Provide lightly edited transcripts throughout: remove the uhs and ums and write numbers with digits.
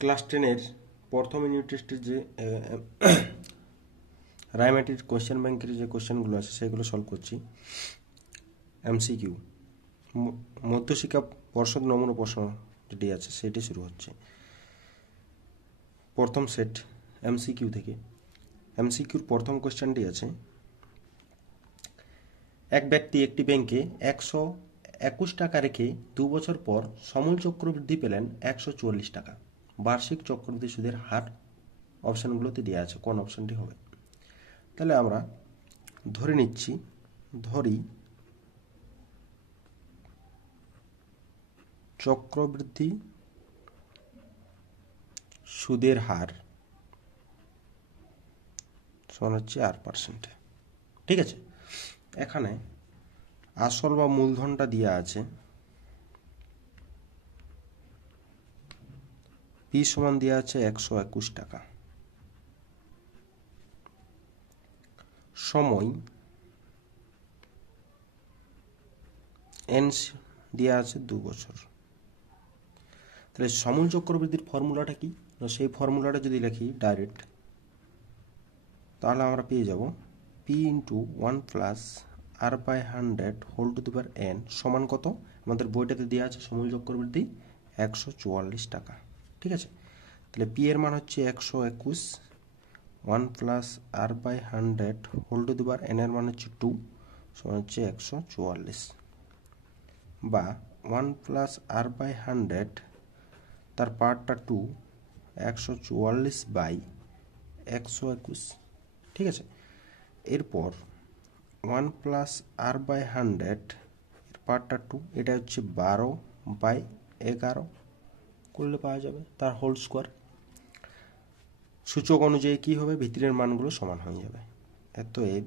Class 10-এর প্রথম unit টেস্টের যে রায়মাটির কোয়েশ্চেন ব্যাংকের যে কোয়েশ্চেনগুলো আছে সেগুলো সলভ করছি। এমসিকিউ মধ্যশিক্ষা পর্ষদ নমুনা প্রশ্ন যেটি আছে সেটি শুরু হচ্ছে। প্রথম সেট এমসিকিউ থেকে। এমসিকিউর প্রথম কোয়েশ্চেনটি আছে, এক ব্যক্তি একটি ব্যাংকে 121 টাকা রেখে 2 বছর পর সমূল চক্রবৃদ্ধি পেলেন 144 টাকা। বার্ষিক চক্রবৃদ্ধি সুদের হার অপশানগুলোতে দেওয়া আছে, কোন অপশানটি হবে? তাহলে আমরা ধরে নিচ্ছি, চক্রবৃদ্ধি সুদের হার সমান হচ্ছে 8%। ঠিক আছে, এখানে আসল বা মূলধনটা দেওয়া আছে, পি সমান দেওয়া আছে 121 টাকা, সময় এন দেওয়া আছে 2 বছর। তাহলে সমূল চক্রবৃদ্ধির ফর্মুলাটা কি? সেই ফর্মুলাটা যদি লিখি ডাইরেক্ট, তাহলে আমরা পেয়ে যাব P into 1 plus R by 100 whole to the power N সমান কত? আমাদের বইটাতে দেওয়া আছে সমূল চক্রবৃদ্ধি 144 টাকা। ঠিক আছে, তাহলে পি এর মান হচ্ছে 121, 1 plus R by 100 whole to the power N এর মান হচ্ছে 2 সমান হচ্ছে 144, বা 1 প্লাস আর বাই 100 তার পাওয়ারটা 2, 144 বাই 121। ঠিক আছে, এরপর 1 প্লাস আর বাই 100 এর পাওয়ারটা 2, এটা হচ্ছে 12 বাই 11 করলে পাওয়া যাবে তার হোল স্কোয়ার। সূচক অনুযায়ী কি হবে? ভিতরের মানগুলো সমান হয়ে যাবে। অতএব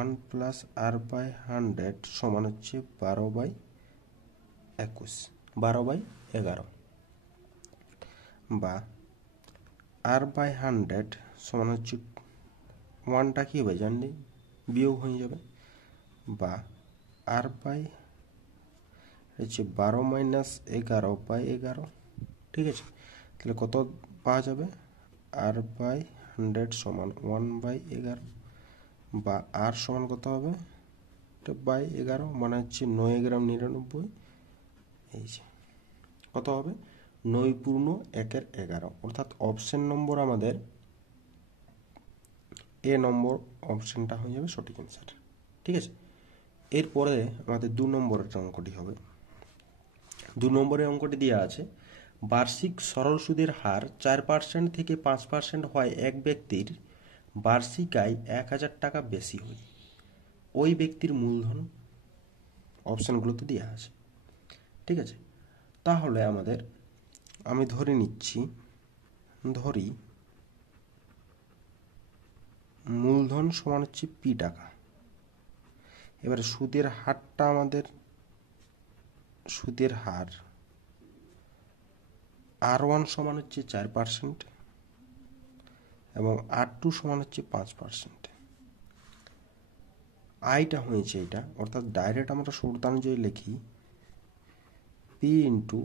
1 প্লাস আর বাই 100 সমান হচ্ছে 12 বাই 21, 12 বাই 11, বা আর বাই 100 সমান হচ্ছে 1টা কি হবে জানি, বিয়োগ হয়ে যাবে, বা আর বাই হচ্ছে 12 মাইনাস 11 বাই 11। ঠিক আছে, তাহলে কত পাওয়া যাবে? আর বাই 100 সমান 1 বাই 11, বা আর সমান কত হবে? এটা বাই 11 মানে হচ্ছে 9 গ্রাম 99। এই যে কত হবে? 9 পূর্ণ 1-এর 11, অর্থাৎ অপশন নম্বর আমাদের এ নম্বর অপশনটা হয়ে যাবে সঠিক অ্যান্সার। ঠিক আছে, এরপরে আমাদের 2 নম্বরের অঙ্কটি হবে। 2 নম্বরের অঙ্কটি দেওয়া আছে, বার্ষিক সরল সুদের হার 4% থেকে 5% হয় এক ব্যক্তির বার্ষিক আয় 1000 টাকা বেশি হয়, ওই ব্যক্তির মূলধন অপশানগুলোতে দেওয়া আছে। ঠিক আছে, তাহলে আমি ধরে নিচ্ছি, মূলধন সমান হচ্ছে পি টাকা। এবারে সুদের হারটা আমাদের, সুদের হার R1 সমান হচ্ছে 4% এবং R2 সমান হচ্ছে 5%। আয়টা হয়েছে এটা, অর্থাৎ ডাইরেক্ট আমরা সূত্র অনুযায়ী লিখি P into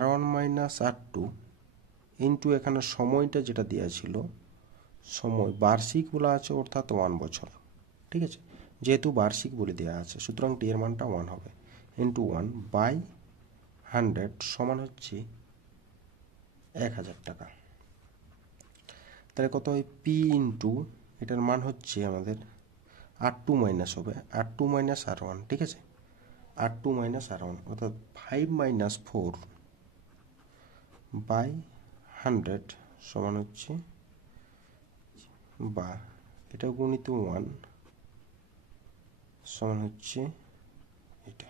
R1 minus R2 into এখানে সময়টা যেটা দেওয়া ছিল, সময় বার্ষিক বলা আছে অর্থাৎ 1 বছর। ঠিক আছে, যেহেতু বার্ষিক বলে দেওয়া আছে সুতরাং টি এর মানটা 1 হবে, ইন্টু 1 বাই 100 সমান হচ্ছে 1000 টাকা। তাহলে কত হয়? পি ইন্টু এটার মান হচ্ছে আমাদের R2 মাইনাস হবে, R2 মাইনাস R1। ঠিক আছে, R2 মাইনাস R1 অর্থাৎ 5 মাইনাস 4 বাই 100 সমান হচ্ছে, বা এটা গুণিত 1 সমান হচ্ছে এটা।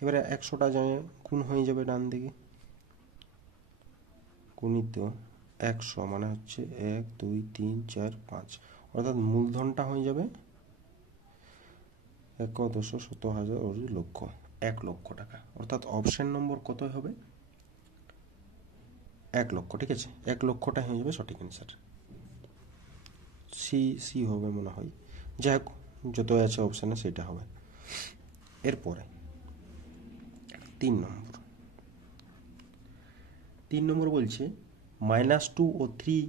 এবারে 100টা জানে গুণ হয়ে যাবে ডান দিকে, গুণিত 100 মানে হচ্ছে 1 2 3 4 5, অর্থাৎ মূলধনটা হয়ে যাবে 1,17,000 লক্ষ, 1 লক্ষ টাকা। অর্থাৎ অপশন নম্বর কত হবে? 1 লক্ষ। ঠিক আছে, 1 লক্ষটা হয়ে যাবে সঠিক অ্যান্সার। সি হবে মনে হয়, যাই হোক যত আছে অপশানে সেটা হবে। এরপরে 3 নম্বর বলছে, -2 ও 3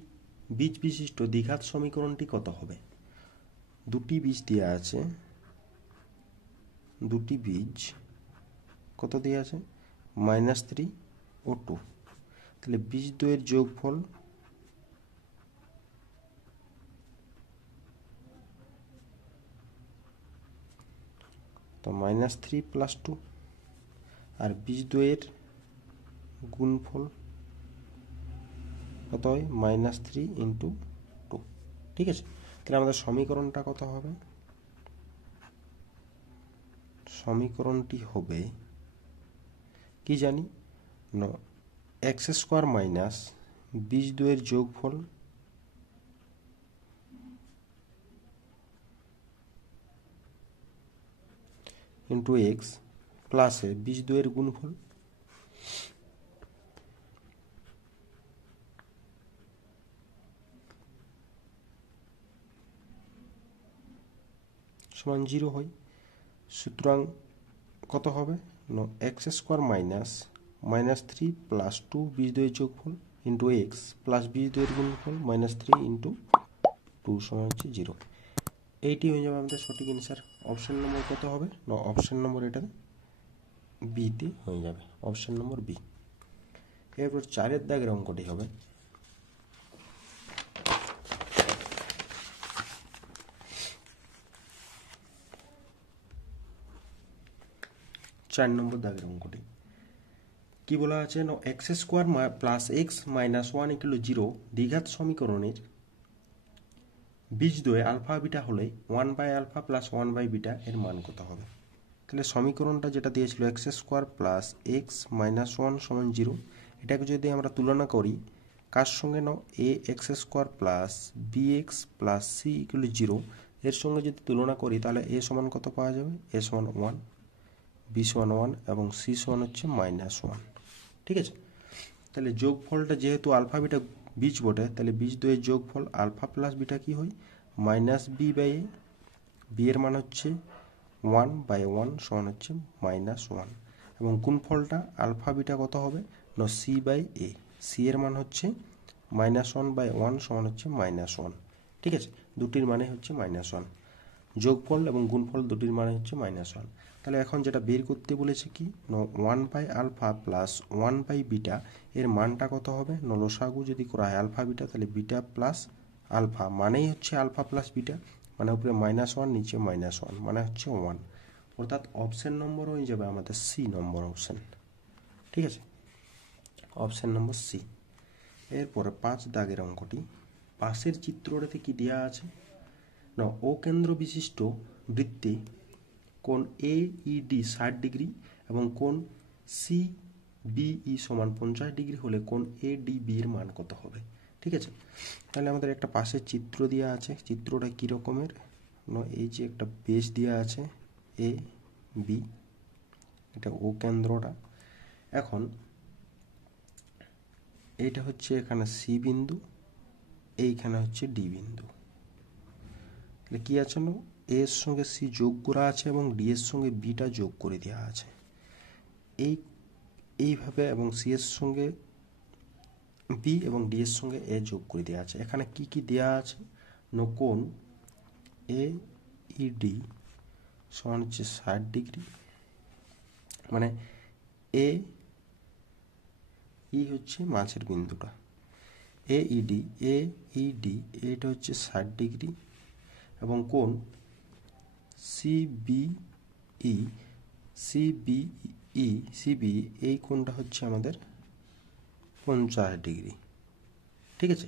বীজ বিশিষ্ট দ্বিঘাত সমীকরণটি কত হবে? দুটি বীজ দেওয়া আছে, দুটি বীজ কত দেওয়া আছে? -3 ও 2। তাহলে বীজ দ্বয়ের যোগফল তো -3 + 2, আর বীজ দ্বয়ের গুণফল কত হয়? -3 × 2। ঠিক আছে, তাহলে আমাদের সমীকরণটা কত হবে? সমীকরণটি হবে কি জানি না, x² - বীজ দ্বয়ের যোগফল ইন্টু এক্স প্লাসে বীজ দ্বয়ের গুণফল সমান 0 হয়। সুতরাং কত হবে না, x² - -3 + 2 বীজ দ্বয়ের যোগফল ইন্টু এক্স প্লাস বীজ দ্বয়ের গুণফল -3 × 2 সমান হচ্ছে 0। এইটি হয়ে যাবে আমাদের সঠিক অ্যান্সার। অপশন নম্বর কত হবে না, অপশন নম্বর এটা বিতে হয়ে যাবে, অপশন নম্বর বি। এরপর 4 দাগের অঙ্কটি হবে চার নম্বর দাগের অঙ্কটি কি বলা আছে না, x² + x - 1 = 0 দ্বিঘাত সমীকরণের বীজদ্বয় আলফা বিটা হলে 1/α + 1/β এর মান কত হবে? তাহলে সমীকরণটা যেটা দিয়েছিল x² + x - 1 = 0, এটাকে যদি আমরা তুলনা করি কার সঙ্গে না, ax² + bx + c = 0 এর সঙ্গে যদি তুলনা করি তাহলে a সমান কত পাওয়া যাবে? a সমান 1, b সমান 1 এবং c সমান হচ্ছে -1। ঠিক আছে, তাহলে যোগফলটা যেহেতু আলফা বিটা বীজ বটে, তাহলে বীজ দ্বয়ের যোগফল আলফা প্লাস বিটা কি হয়? -b/a। b এর মান হচ্ছে 1/1 সমান হচ্ছে -1, এবং গুণফলটা আলফা বিটা কত হবে না, c/a। c এর মান হচ্ছে -1/1 সমান হচ্ছে -1। ঠিক আছে, দুটির মানে হচ্ছে -1। যোগফল এবং গুণফল দুটির মানে হচ্ছে -1। তাহলে এখন যেটা বের করতে বলেছে কি না, 1/α + 1/β এর মানটা কত হবে না, লসাগু যদি করা হয় আলফা বিটা, তাহলে বিটা প্লাস আলফা মানেই হচ্ছে আলফা প্লাস বিটা, মানে উপরে -1 নিচে -1 মানে হচ্ছে 1, অর্থাৎ অপশন নম্বর হয়ে যাবে আমাদের সি নম্বর অপশন। ঠিক আছে, অপশন নম্বর সি। এরপরে 5 দাগের অঙ্কটি, পাশের চিত্রটাতে কি দেওয়া আছে না, ও কেন্দ্র বিশিষ্ট বৃত্তে কোণ AED 60 ডিগ্রি এবং কোণ CBE সমান 50 ডিগ্রি হলে কোণ ADB এর মান কত হবে? ঠিক আছে, তাহলে আমাদের একটা পাশের চিত্র দেওয়া আছে। চিত্রটা কি রকমের না, এই যে একটা বেস দেওয়া আছে AB, এটা ও কেন্দ্রটা। এখন এইটা হচ্ছে এখানে C বিন্দু, এইখানে হচ্ছে D বিন্দু। তাহলে কি আছে না, A এর সঙ্গে C যোগ করা আছে এবং D এর সঙ্গে B টা যোগ করে দেওয়া আছে এইভাবে, এবং C এর সঙ্গে B এবং D এর সঙ্গে A যোগ করে দেওয়া আছে। এখানে কি কি দেওয়া আছে না, কোণ AED সমান হচ্ছে 60 ডিগ্রি, মানে AE হচ্ছে মাঝের বিন্দুটা, AED এটা হচ্ছে 60 ডিগ্রি, এবং কোণ CBE এই কোণটা হচ্ছে আমাদের 50 ডিগ্রি। ঠিক আছে,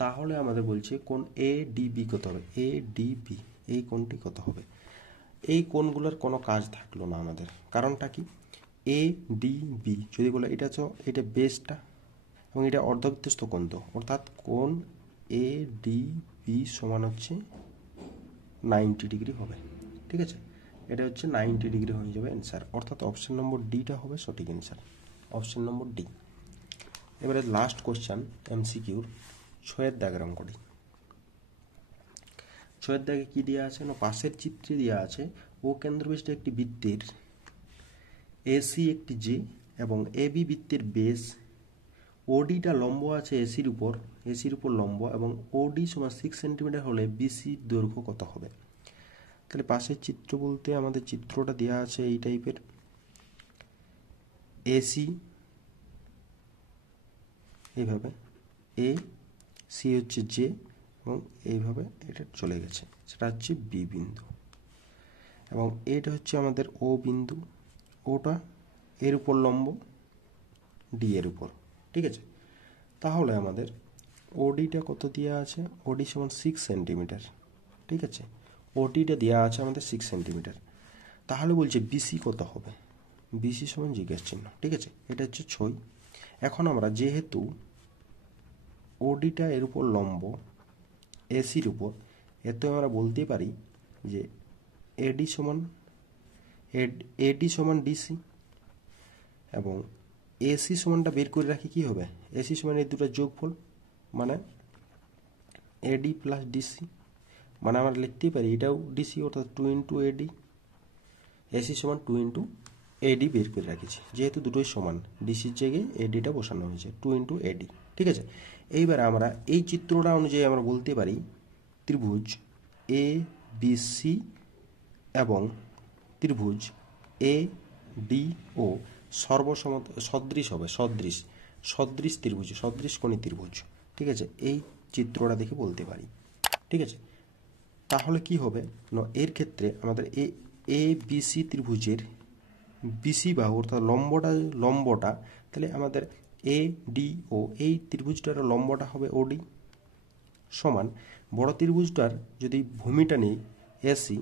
তাহলে আমাদের বলছে কোণ ADB কত হবে? ADB এই কোণটি কত হবে? এই কোণগুলোর কোনো কাজ থাকলো না আমাদের, কারণটা কি, ADB যদি বলে এটা বেসটা এবং এটা অর্ধবৃত্তস্থ কোণ, তো অর্থাৎ কোণ ADB সমান হচ্ছে 90 ডিগ্রি হবে। ঠিক আছে, এটা হচ্ছে 90 ডিগ্রি হয়ে যাবে অ্যান্সার, অর্থাৎ অপশন নম্বর ডিটা হবে সঠিক অ্যান্সার, অপশন নম্বর ডি। এবারে লাস্ট কোশ্চেন MCQর 6 দাগের অঙ্কটি। 6 দাগে কি দেওয়া আছে না, পাশের চিত্রে দেওয়া আছে ও কেন্দ্রবিশিষ্ট একটি বৃত্তের AC একটি J এবং AB বৃত্তের বেস ওডিটা লম্ব আছে এসির উপর লম্ব, এবং ওডি সমান 6 সেন্টিমিটার হলে বিসির দৈর্ঘ্য কত হবে? তাহলে পাশের চিত্র বলতে আমাদের চিত্রটা দেওয়া আছে এই টাইপের। এসি এইভাবে, এ সি হচ্ছে জে, এবং এইভাবে এটা চলে গেছে, সেটা হচ্ছে বি বিন্দু, এবং এটা হচ্ছে আমাদের ও বিন্দু, ওটা এর উপর লম্ব, ডি এর উপর। ঠিক আছে, তাহলে আমাদের ওডিটা কত দেওয়া আছে? ওডি সমান 6 সেন্টিমিটার। ঠিক আছে, ওডিটা দেওয়া আছে আমাদের 6 সেন্টিমিটার। তাহলে বলছে বিসি কত হবে? বিসি সমান জিজ্ঞাসা চিহ্ন। ঠিক আছে, এটা হচ্ছে 6। এখন আমরা যেহেতু ওডিটা এর উপর লম্ব এসির উপর, এতে আমরা বলতে পারি যে এডি সমান ডিসি, এবং এসি সমানটা বের করে রাখি কি হবে? এসি সমান এই দুটো যোগফল, মানে এডি প্লাস ডিসি, মানে আমরা লিখতেই পারি এটাও ডিসি, অর্থাৎ 2 ইন্টু এডি। এসি সমান 2 ইন্টু এডি বের করে রাখেছি, যেহেতু দুটোই সমান, ডিসির জায়গায় এডিটা বসানো হয়েছে, 2 ইন্টু এডি। ঠিক আছে, এইবার আমরা এই চিত্রটা অনুযায়ী আমরা বলতে পারি ত্রিভুজ এ বি সি এবং ত্রিভুজ এ ডি ও সদৃশ হবে, সদৃশ ত্রিভুজ, সদৃশকোণী ত্রিভুজ। ঠিক আছে, এই চিত্রটা দেখে বলতে পারি। ঠিক আছে, তাহলে কি হবে না, এর ক্ষেত্রে আমাদের এ বি সি ত্রিভুজের বিসি বাহু অর্থাৎ লম্বটা তাহলে আমাদের এ ডি ও এই ত্রিভুজটার লম্বটা হবে ওডি, সমান বড় ত্রিভুজটার যদি ভূমিটা নেই এসি,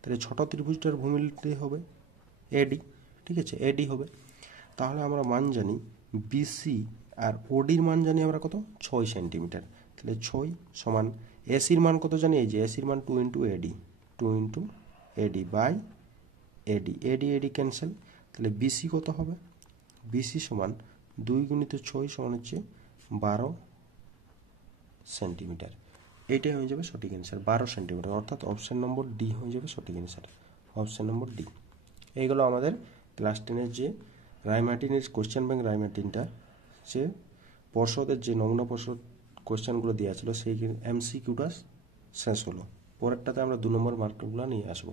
তাহলে ছোট ত্রিভুজটার ভূমিটি হবে এডি। ঠিক আছে, এডি হবে। তাহলে আমরা মান জানি বিসি আর ওডির মান জানি আমরা কত? 6 সেন্টিমিটার। তাহলে 6 সমান এসির মান কত জানি? এই যে এসির মান 2 into AD, 2 into AD by AD, AD AD cancel. তাহলে বিসি কত হবে? বিসি সমান 2 গুণিত 6 সমান হচ্ছে 12 সেন্টিমিটার। এইটাই হয়ে যাবে সঠিক অ্যান্সার, 12 সেন্টিমিটার, অর্থাৎ অপশান নম্বর ডি হয়ে যাবে সঠিক অ্যান্সার, অপশান নম্বর ডি। এইগুলো আমাদের ক্লাস 10-এর যে রায়মার্টিনের কোশ্চেন ব্যাংক, রায়মার্টিনটা সে পর্ষদের যে নমুনা পর্ষদ কোশ্চেনগুলো দেওয়া ছিল সেই এমসিকিউটা শেষ হলো। পরেরটাতে আমরা 2 নম্বর মার্কগুলো নিয়ে আসবো।